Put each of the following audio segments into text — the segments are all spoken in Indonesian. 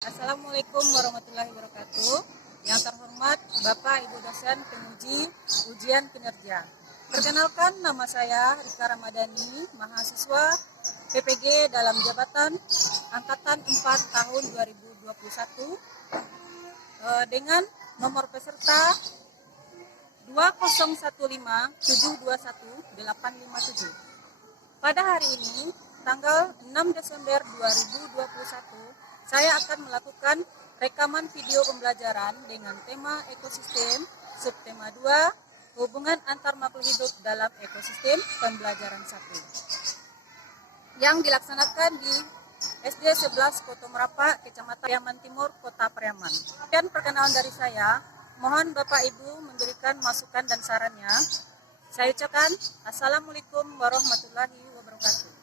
Assalamualaikum warahmatullahi wabarakatuh. Yang terhormat Bapak Ibu dosen penguji ujian kinerja. Perkenalkan, nama saya Rika Ramadhani, mahasiswa PPG dalam jabatan Angkatan 4 tahun 2021 dengan nomor peserta 2015721 Pada hari ini, tanggal 6 Desember 2021, saya akan melakukan rekaman video pembelajaran dengan tema ekosistem, subtema 2, hubungan antar makhluk hidup dalam ekosistem, pembelajaran 1. Yang dilaksanakan di SD 11 Koto Merapak, Kecamatan Pariaman Timur, Kota Pariaman. Dan perkenalan dari saya, mohon Bapak Ibu memberikan masukan dan sarannya. Saya ucapkan Assalamualaikum warahmatullahi wabarakatuh.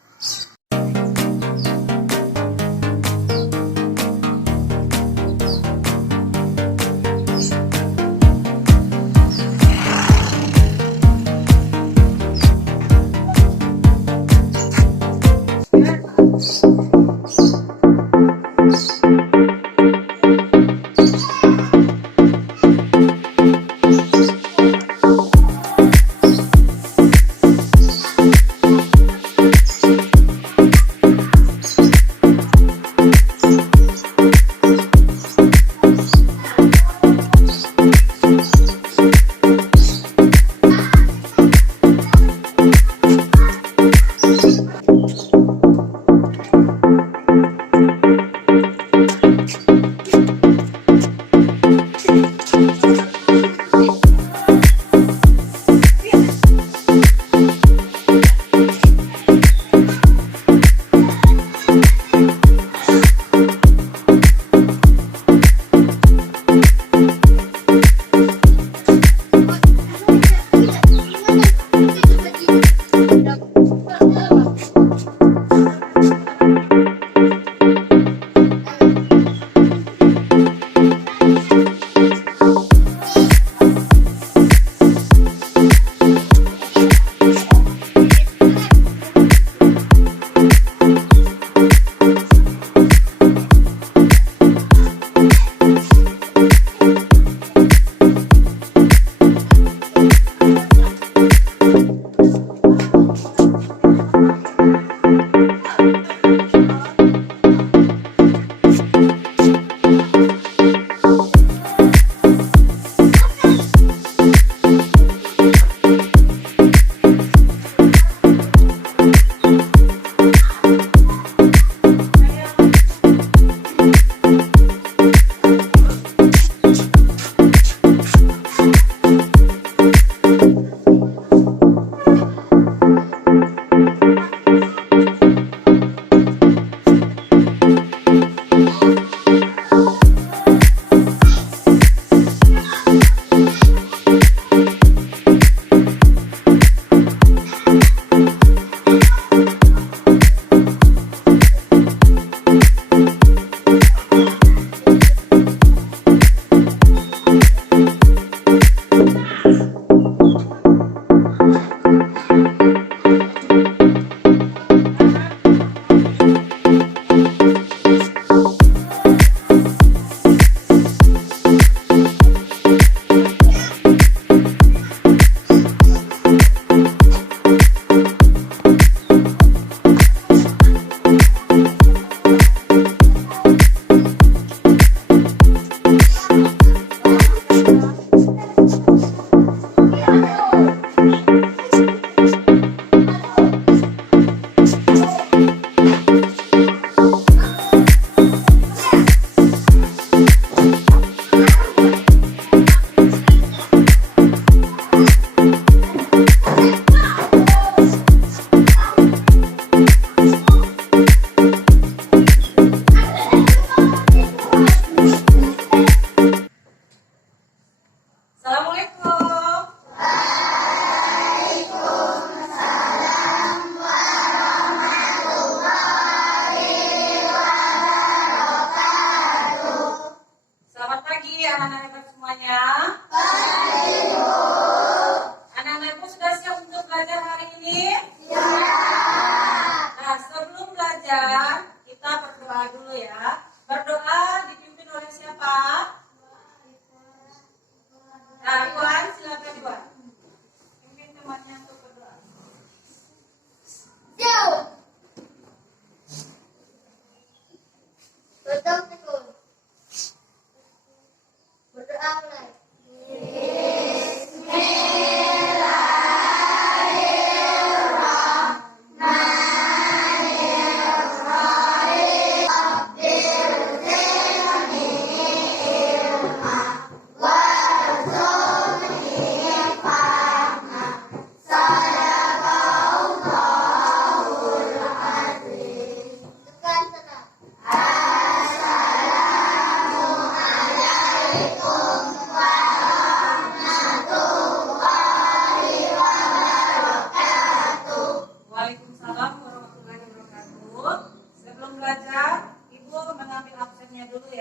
Anak-anak hebat semuanya. Anak-anakku sudah siap untuk belajar hari ini? Nah, sebelum belajar kita berdoa dulu ya. Berdoa di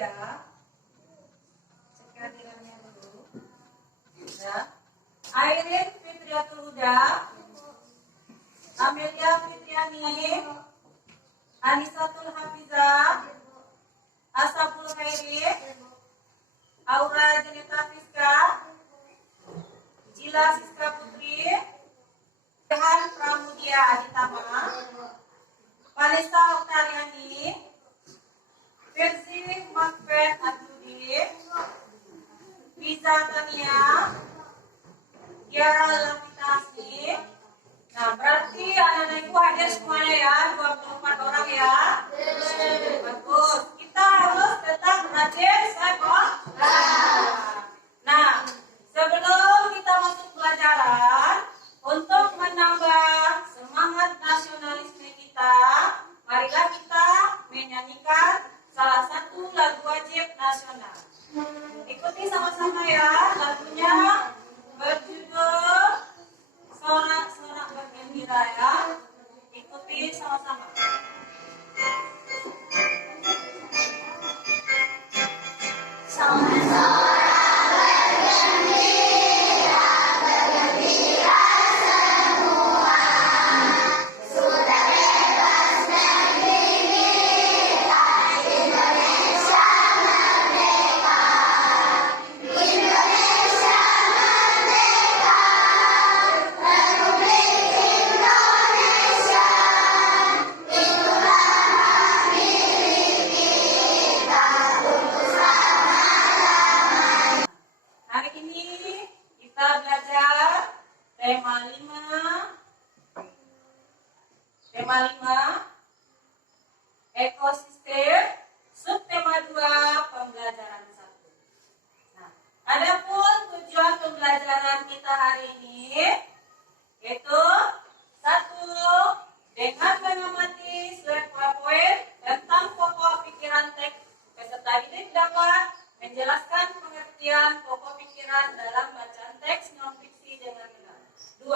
ya. Cek kehadirannya dulu. Ya. Airin Fitriatul Huda, Amelia Fitriani, Anisatul Hafizah, Asabul Khairi, Aura Jeneta Fiska, Jila Siska Putri, Rehan Pramudia Aditama, Vanessa Oktariani, Versi Makfed Adudi, Riza Tania, Kiara Lafitasi. Nah, berarti anak-anak ibu hadir semuanya ya, 24 orang ya. Bagus. Kita harus tetap rajin sekolah. Nah, sebelum kita masuk pelajaran, untuk menambah semangat nasionalisme kita, marilah kita menyanyikan salah satu lagu wajib nasional. Ikuti sama-sama ya, lagunya berjudul Sorak-sorak bergembira ya. Ikuti sama-sama. Hari ini kita belajar tema 5 ekosistem, subtema 2 pembelajaran 1. Nah, adapun tujuan pembelajaran kita hari ini yaitu 1. Dengan mengamati slide PowerPoint tentang pokok pikiran teks, peserta didik dapat menjelaskan pengertian pokok pikiran dalam bacaan teks non-fiksi dengan benar. 2.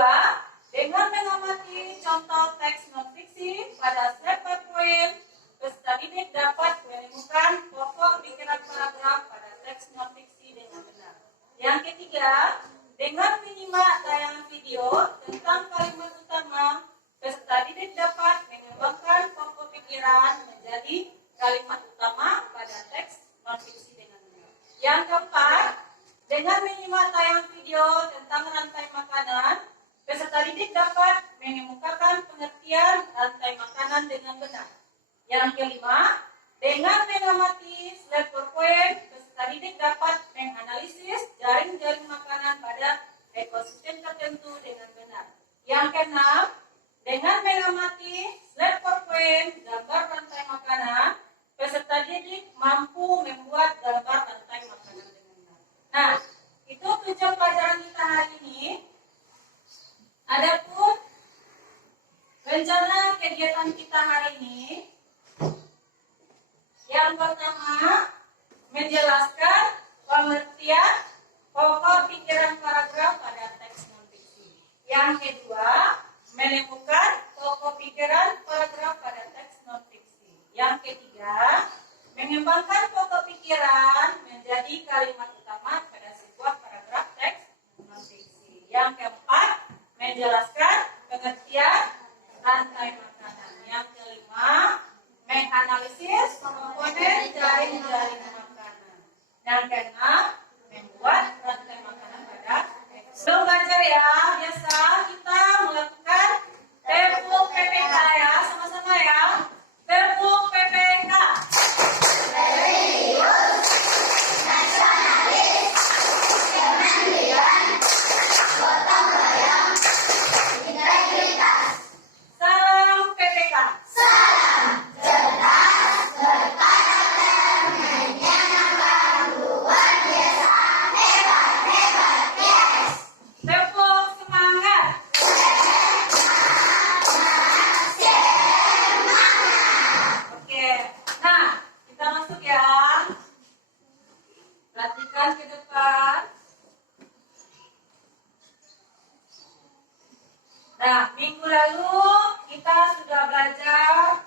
Dengan mengamati contoh teks non-fiksi pada slide PowerPoint, peserta didik dapat menemukan pokok pikiran paragraf pada teks non-fiksi dengan benar. Yang ketiga, dengan menyimak tayangan video tentang kalimat utama, peserta didik dapat mengembangkan pokok pikiran menjadi kalimat utama pada teks non-fiksi dengan benar. Yang keempat, dengan menyimak tayangan video tentang rantai makanan, peserta didik dapat mengemukakan pengertian rantai makanan dengan benar. Yang kelima, dengan mengamati slide PowerPoint, peserta didik dapat menganalisis jaring-jaring makanan pada ekosistem tertentu dengan benar. Yang keenam, dengan mengamati slide PowerPoint gambar rantai makanan, peserta didik mampu membuat gambar rantai makanan dengan benar. Nah, itu tujuan pelajaran kita hari ini. Adapun rencana kegiatan kita hari ini, yang pertama menjelaskan pengertian pokok pikiran paragraf pada teks non-fiksi. Yang kedua, menemukan pokok pikiran paragraf pada teks non-fiksi. Yang ketiga, mengembangkan pokok pikiran menjadi kalimat utama pada sebuah paragraf teks non-fiksi. Yang keempat, menjelaskan pengertian rantai makanan. Yang kelima, menganalisis komponen jaring-jaring makanan. Yang keenam, membuat rantai makanan pada teks. Sebelum belajar ya, biasa kita melakukan verbum PPK ya, sama-sama ya. Verbum PPK. Serius, nasionalis, kemandirian, gotong royong, integritas. Salam PPK. Salam cerdas, berkarakter, menyenangkan, luar biasa, hebat, hebat, yes. Tepuk semangat. Oke, nah kita masuk ya. Perhatikan ke depan. Nah, minggu lalu kita sudah belajar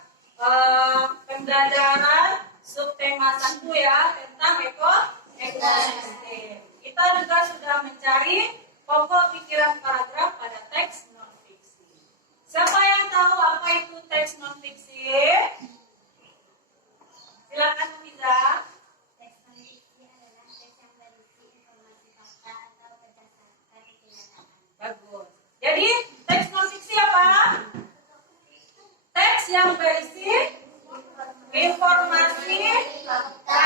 pembelajaran subtema subtema 1 ya, tentang ekosistem. Kita juga sudah mencari pokok pikiran paragraf pada teks non-fiksi. Siapa yang tahu apa itu teks non-fiksi? Silakan Miza. Teks non-fiksi adalah teks yang berisi informasi fakta atau berdasarkan kenyataan. Bagus. Jadi teks non-fiksi apa? Teks yang berisi informasi fakta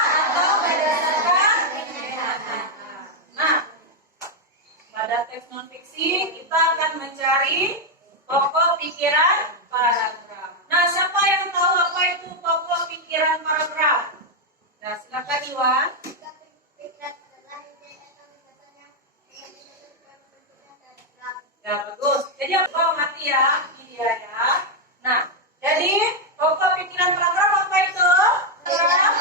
atau berdasarkan kenyataan. Nah, pada teks non-fiksi kita akan mencari pokok pikiran paragraf. Nah, siapa yang tahu apa itu pokok pikiran paragraf? Nah, silakan Iwan. Ya, bagus. Jadi apa mati ya? Ini dia ya. Nah, jadi pokok pikiran paragraf apa itu? Paragraf.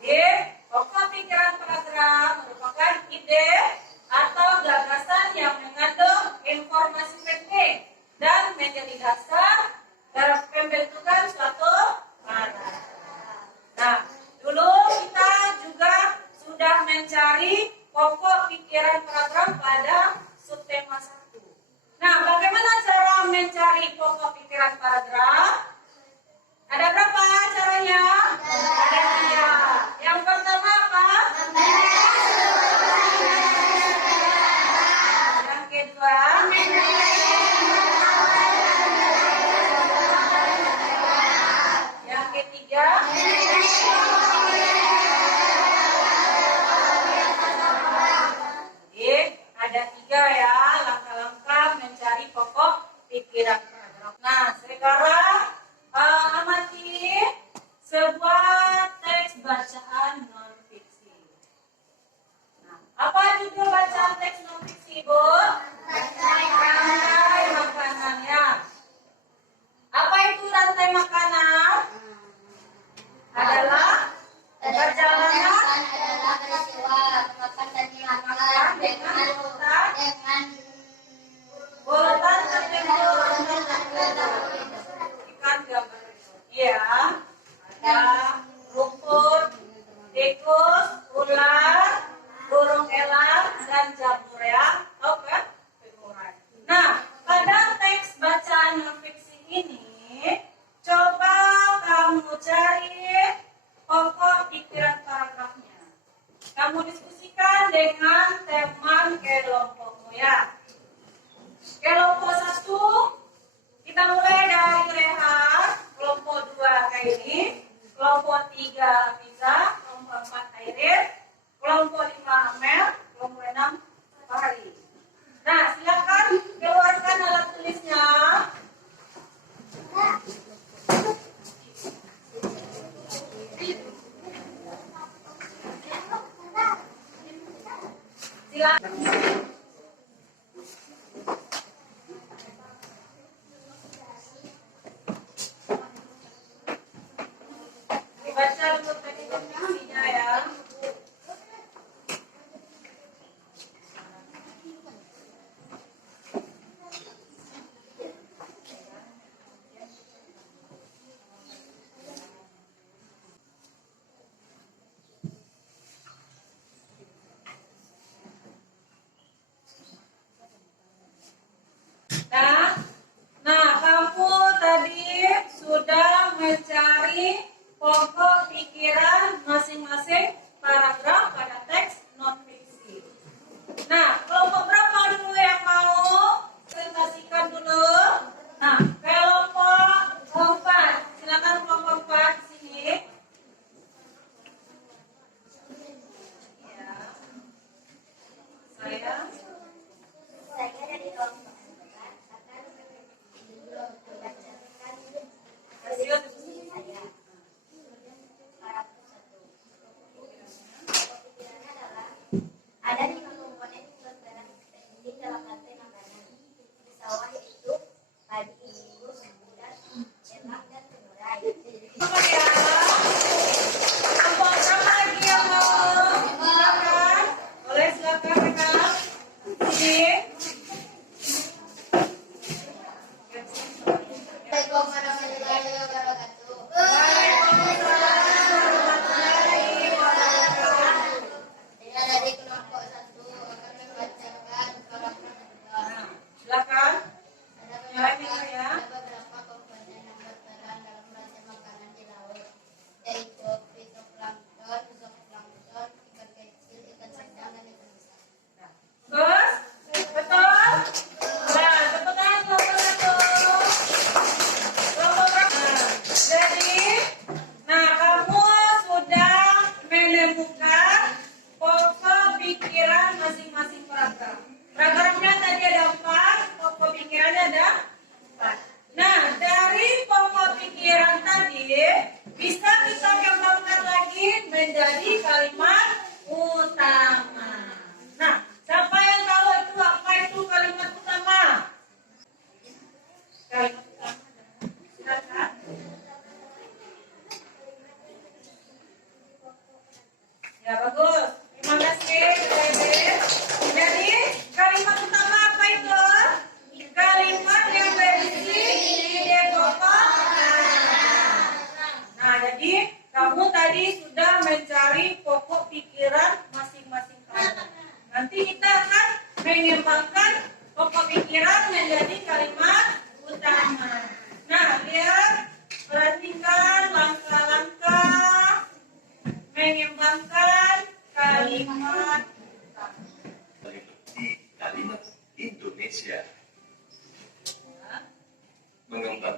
Jadi, pokok pikiran paragraf merupakan ide atau gagasan yang mengandung informasi penting dan menjadi dasar dalam pembentukan suatu paragraf. Nah, dulu kita juga sudah mencari pokok pikiran paragraf pada subtema 1. Nah, bagaimana cara mencari pokok pikiran paragraf? Ada berapa caranya? Ada 3. Yang pertama apa? Yang kedua? Yang ketiga? Jadi, ada 3 ya langkah-langkah mencari pokok pikiran paragraf. Nah, sekarang amati sebuah teks bacaan non-fiksi. Nah, apa judul bacaan teks non-fiksi, Bu? Rantai makanan ya. Apa itu rantai makanan? Adalah perjalanan adalah peristiwa makan dan dimakan dengan dengan urutan tertentu. Ikan gambar ya. Ada rumput, tikus, ular, burung elang, dan jamur ya. Oke. Nah, pada teks bacaan non-fiksi ini, coba kamu cari pokok pikiran paragrafnya. Kamu diskusikan dengan teman kelompokmu ya. Kelompok 1, kita mulai dari Rehat. Kelompok 2 Kaini. Kelompok 3 Fiza. Kelompok 4 Airin. Kelompok 5 Amel. Kelompok 6 Fahri. Nah, silakan keluarkan alat tulisnya. Silakan. Dibaca dulu teks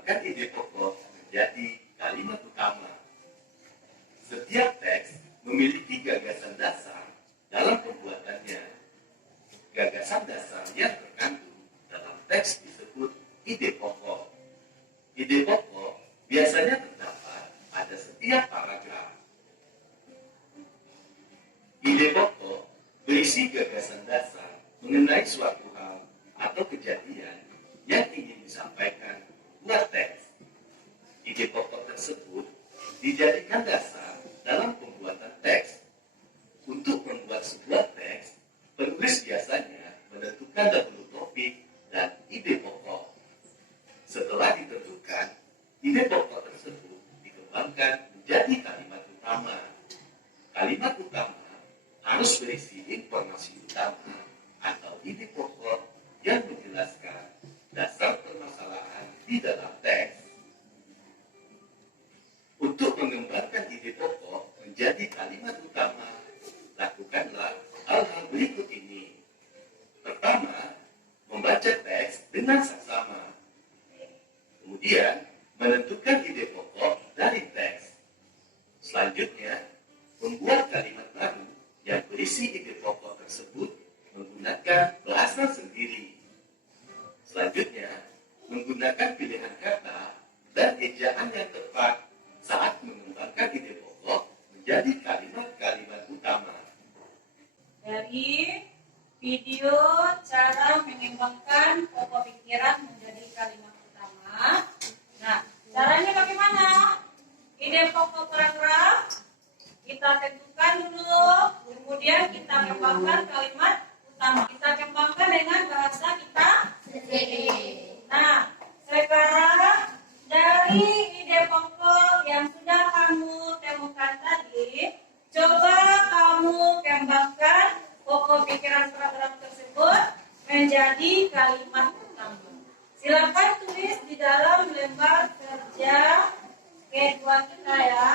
mengembangkan ide pokok menjadi kalimat utama. Setiap teks memiliki gagasan dasar dalam pembuatannya. Gagasan dasar yang terkandung dalam teks disebut ide pokok. Ide pokok biasanya terdapat pada setiap paragraf. Ide pokok berisi gagasan dasar mengenai suatu hal atau kejadian yang ingin disampaikan buat teks. Ide pokok tersebut dijadikan dasar dalam pembuatan teks. Untuk membuat sebuah teks, penulis biasanya menentukan dahulu topik dan ide pokok. Setelah ditentukan, ide pokok tersebut dikembangkan menjadi kalimat utama. Kalimat utama harus berisi informasi utama atau ide pokok yang menjelaskan dasar permasalahan di dalam teks. Untuk mengembangkan ide pokok menjadi kalimat utama, lakukanlah hal-hal berikut ini. Pertama, membaca teks dengan saksama. Kemudian, menentukan ide pokok dari teks. Selanjutnya, membuat kalimat baru yang berisi ide pokok tersebut menggunakan bahasa sendiri. Selanjutnya, menggunakan pilihan kata dan ejaan yang tepat saat mengembangkan ide pokok menjadi kalimat-kalimat utama. Dari video cara mengembangkan pokok pikiran menjadi kalimat utama. Nah, caranya bagaimana? Ide pokok paragraf kita tentukan dulu, kemudian kita kembangkan kalimat utama. Kita kembangkan dengan bahasa kita sendiri. Nah, sekarang dari ide pokok yang sudah kamu temukan tadi, coba kamu kembangkan pokok pikiran paragraf tersebut menjadi kalimat utama. Silakan tulis di dalam lembar kerja K2 kita ya.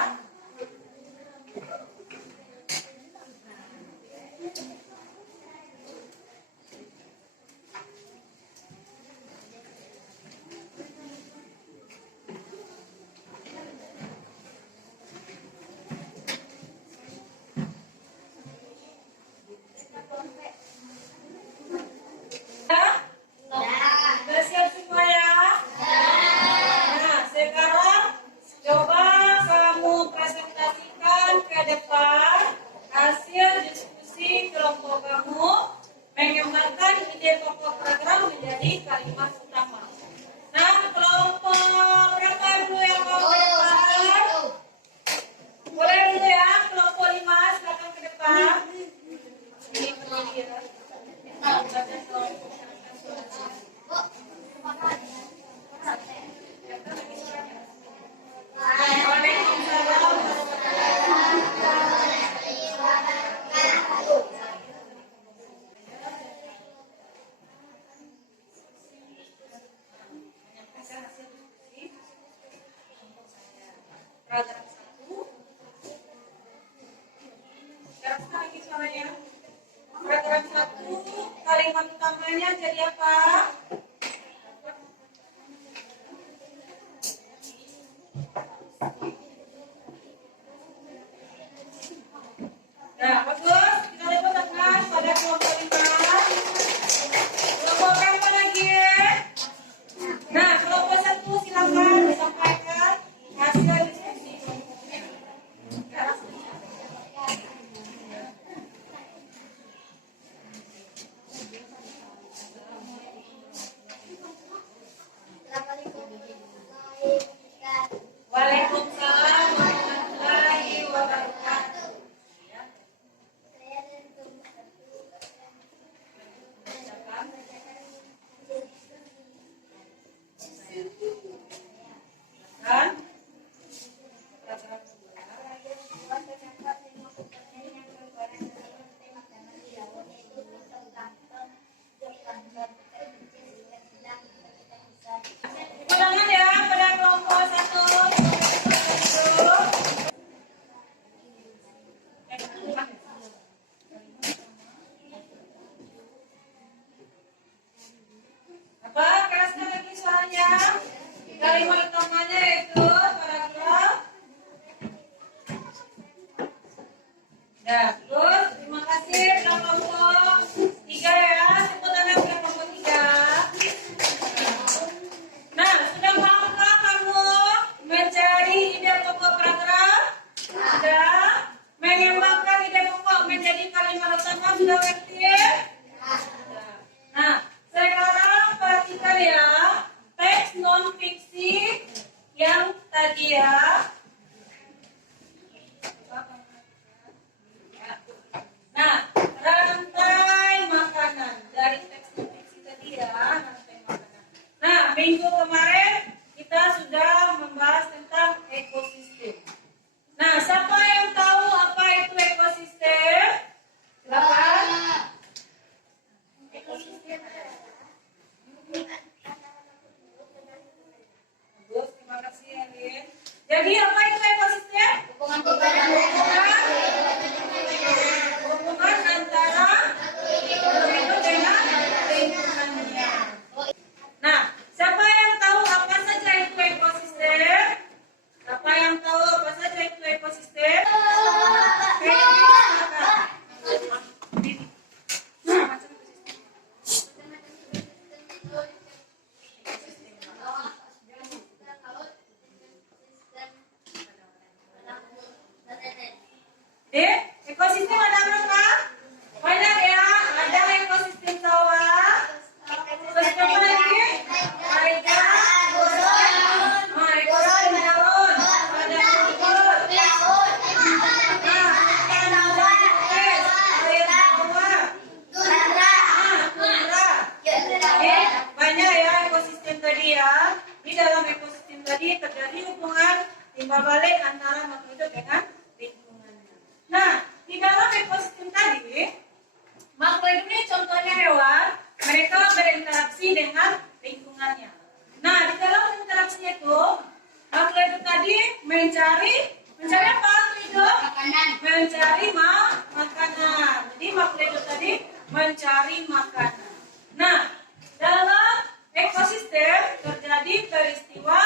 Sudah siap semua ya? Nah, sekarang coba kamu kalimat utamanya yaitu paragraf. Nah, terus terima kasih kelompok 3 ya. Tepuk tangan untuk kelompok 3. Nah, sudah maukah kamu mencari ide pokok paragraf? Sudah. Mengembangkan ide pokok menjadi kalimat utama sudah ngerti? Nah, sekarang perhatikan ya teks non fiksi yang tadi ya. Nah, rantai makanan dari teks non fiksi tadi ya, rantai makanan. Nah, minggu kemarin kita sudah membahas tentang ekosistem. Nah, siapa yang tahu apa itu ekosistem? Silakan. Ekosistem. Bagus, terima kasih Elin. Jadi apa itu ekosistem? Hubungan antara hidup dengan lingkungannya. Nah, siapa yang tahu apa saja itu ekosistem? Siapa yang tahu apa saja itu ekosistem? Ekosistem ada berapa? Banyak ya. Ada ekosistem sawah. Terus apa lagi? Ada ekosistem daun. Ada rumput. Banyak ya ekosistem tadi ya. Di dalam ekosistem tadi terjadi hubungan timbal balik antara makhluk hidup dengan lingkungannya. Nah, di dalam ekosistem tadi, makhluk hidup ini contohnya hewan, mereka berinteraksi dengan lingkungannya. Nah, di dalam interaksi itu, makhluk hidup tadi mencari apa makhluk hidup? Mencari makanan. Jadi makhluk hidup tadi mencari makanan. Nah, dalam ekosistem terjadi peristiwa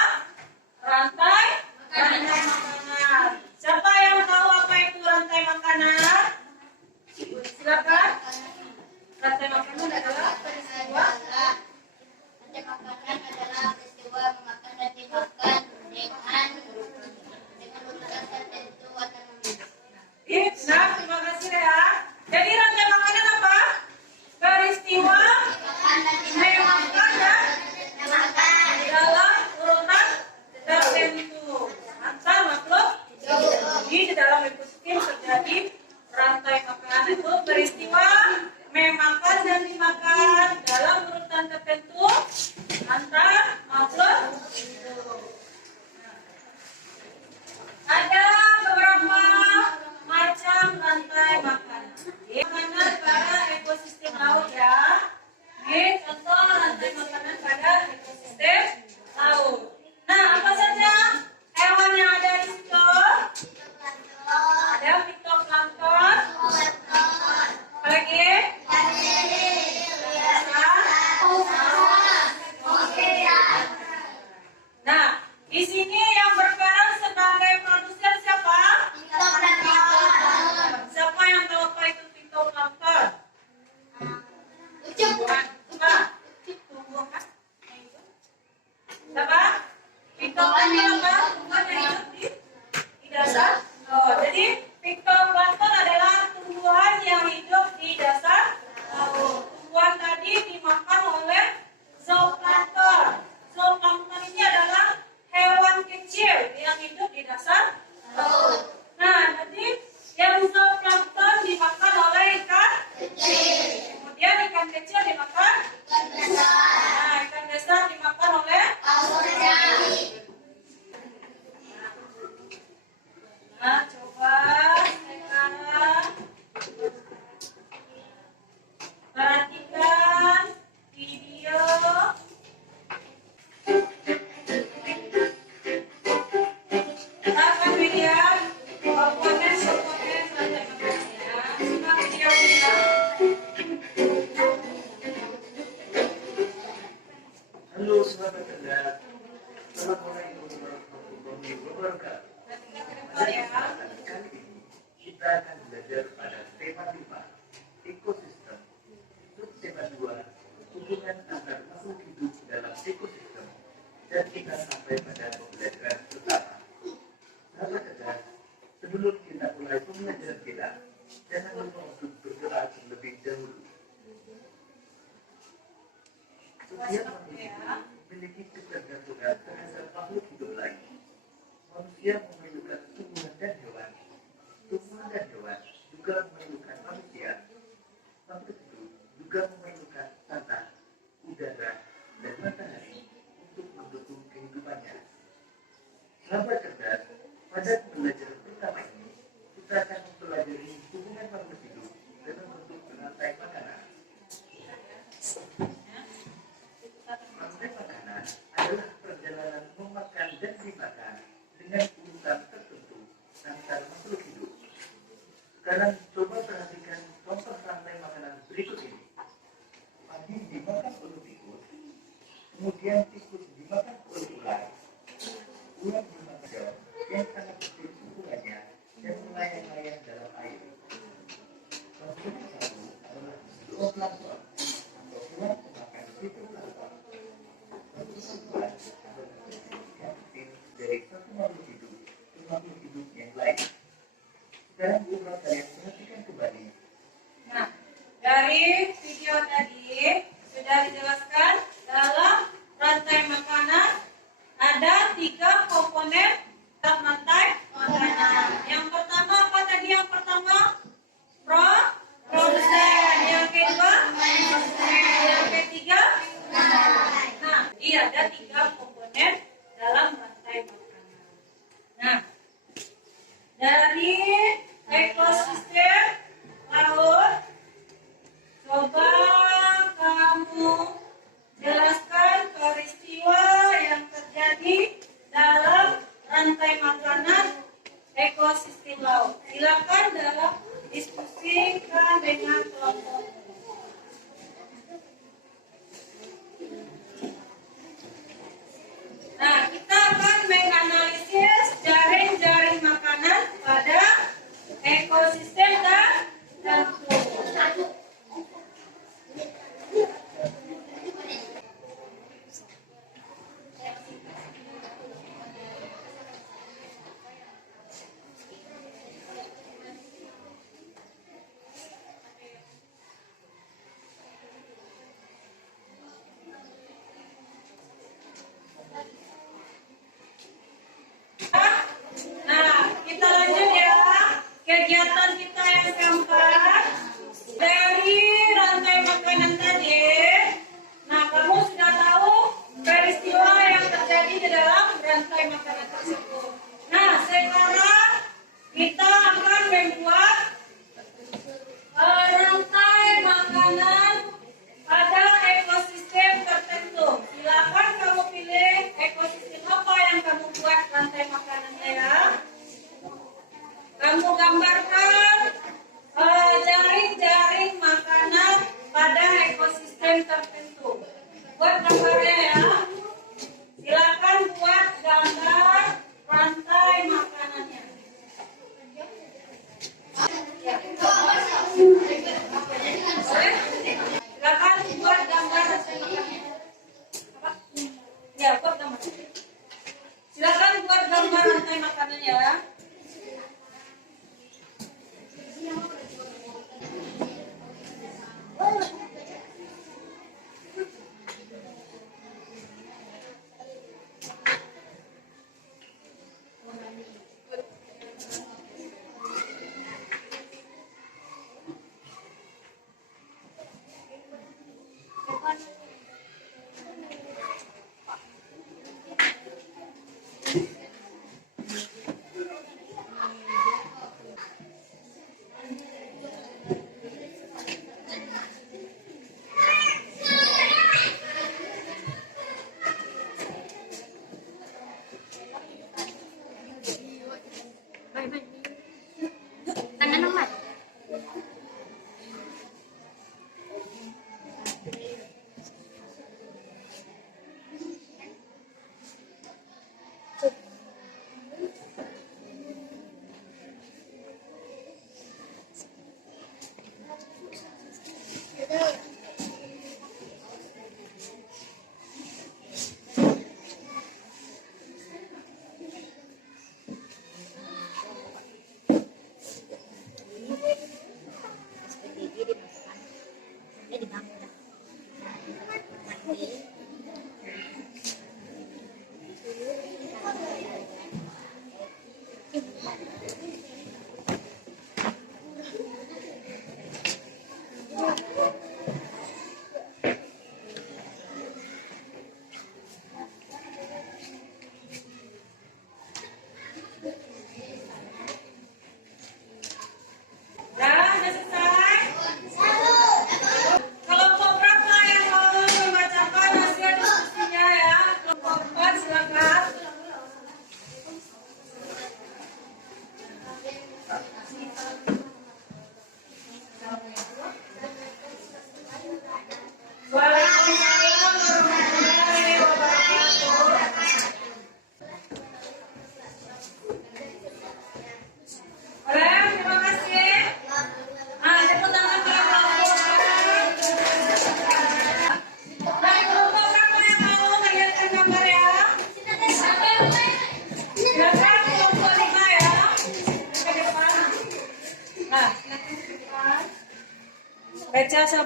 rantai makanan. Siapa yang tahu apa itu rantai makanan? Silakan. Rantai makanan adalah peristiwa. Rantai makanan adalah peristiwa memakan dan dimakan dengan urutan tertentu atau memilih. Nah, terima kasih ya. Jadi rantai makanan apa? Peristiwa memakan dan dalam urutan tertentu antar makhluk. Jadi di dalam ekosistem terjadi rantai makanan itu peristiwa memakan dan dimakan dalam urutan tertentu antar makhluk hidup. Ada beberapa macam rantai makanan. Makanan pada ekosistem laut ya. Ini contoh rantai makanan pada ekosistem laut. Nah, apa saja hewan yang ada di situ? Ada fitoplankton. Apa lagi? Nah, di sini yang berperan sebagai produsen siapa? Siapa yang tahu apa itu fitoplankton? Tumbuhan. Tumbuhan. Siapa? Fitoplankton apa? Tumbuhan yang hidup di dasar. Jadi fitoplankton adalah tumbuhan yang hidup di dasar laut. Tumbuhan tadi dimakan oleh zooplankton. Zooplankton ini adalah hewan kecil yang hidup di dasar laut. Nah, jadi yang zooplankton dimakan oleh ikan kecil. Kemudian ikan kecil dimakan ikan besar. Nah, ikan besar dimakan oleh Nah, coba sekarang perhatikan video. Kita akan lihat komponen rantai makanannya. Simak videonya. Halo sahabat anak, Assalamualaikum warahmatullahi wabarakatuh. Sebentar ya. Kali ini kita akan belajar pada tema 5, ekosistem. Untuk tema 2, hubungan antar makhluk hidup dalam ekosistem. Dan kita sampai pada pembelajaran pertama. Sahabat cerdas, sebelum kita mulai pembelajaran kita, jangan lupa untuk berdoa terlebih dahulu. Setiap manusia memiliki ketergantungan terhadap makhluk hidup lain. Manusia memerlukan tumbuhan dan hewan. Tumbuhan dan hewan juga memerlukan manusia. Makhluk hidup juga memerlukan tanah, udara, dan matahari untuk mendukung kehidupannya. Sahabat cerdas, pada pembelajaran pertama ini, kita akan mempelajari hubungan makhluk hidup dalam bentuk rantai makanan. Rantai makanan adalah perjalanan memakan dan dimakan dengan urutan tertentu antar makhluk hidup. Sekarang coba perhatikan contoh rantai makanan berikut ini. Padi dimakan oleh tikus, kemudian tikus dimakan oleh ular, ular dimakan daun yang sangat kecil ukurannya dan melayang-layang dalam air. Contoh satu adalah zooplankton atau hewan pemakan fitoplankton. Contoh kedua adalah transisi dari satu makhluk hidup ke makhluk hidup yang lain. Sekarang coba kalian perhatikan kembali. Nah, dari video tadi sudah dijelaskan dalam rantai makanan ada 3 komponen dalam rantai makanan. Yang pertama apa tadi? Yang pertama produsen, yang kedua yang ketiga. Nah, iya ada 3 komponen dalam rantai makanan. Nah, dari ekosistem laut, coba kamu jelaskan peristiwa yang terjadi dalam rantai makanan ekosistem laut. Silakan dalam diskusikan dengan kelompok. Nah, kita akan menganalisis jaring-jaring makanan pada ekosistem tertentu. Nah, kita lanjut ya. Kegiatan kita yang keempat dari rantai makanan tadi. Nah, kamu sudah tahu peristiwa yang terjadi di dalam rantai makanan tersebut. Nah, sekarang kita akan membuat rantai makanan pada ekosistem tertentu. Silakan kamu pilih ekosistem apa yang kamu buat rantai makanannya ya. Kamu gambarkan jaring-jaring makanan pada ekosistem tertentu. Buat gambarnya ya. Silakan buat gambar rantai makanannya. Ya. Silakan buat gambar rantai makanannya. Apa? Ya, buat gambar. Silakan buat gambar rantai makanannya ya.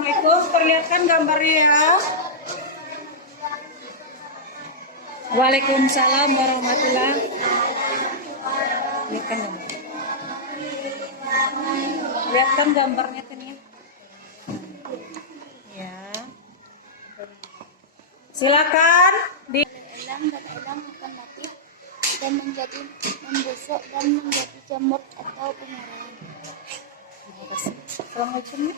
Assalamualaikum. Perlihatkan gambarnya ya. Waalaikumsalam warahmatullahi. Lihatkan gambar. Lihatkan gambarnya kan ya. Ya. Silakan di Elang dan elang akan mati dan menjadi membusuk dan menjadi jamur atau pemerahan. Assalamualaikum.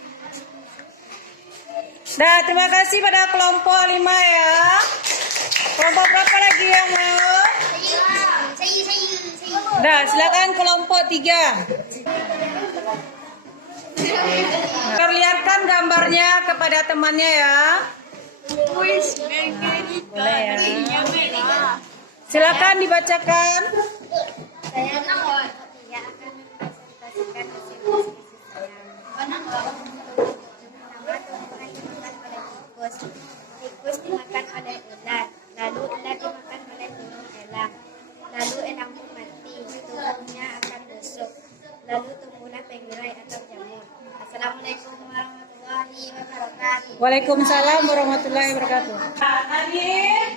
Dah, terima kasih pada kelompok 5 ya. Kelompok berapa lagi yang mau? Dah, silakan kelompok 3. Perlihatkan gambarnya kepada temannya ya. Boleh ya. Silakan dibacakan. Saya akan mempresentasikan hasil diskusi saya. Pertama, tumbuhan dimakan oleh tikus. Tikus dimakan oleh ular. Lalu ular dimakan oleh burung elang. Lalu elang pun mati. Tubuhnya akan busuk. Lalu tumbuhlah penggirai atau jamur. Assalamualaikum warahmatullahi wabarakatuh. Waalaikumsalam warahmatullahi wabarakatuh. Nadine,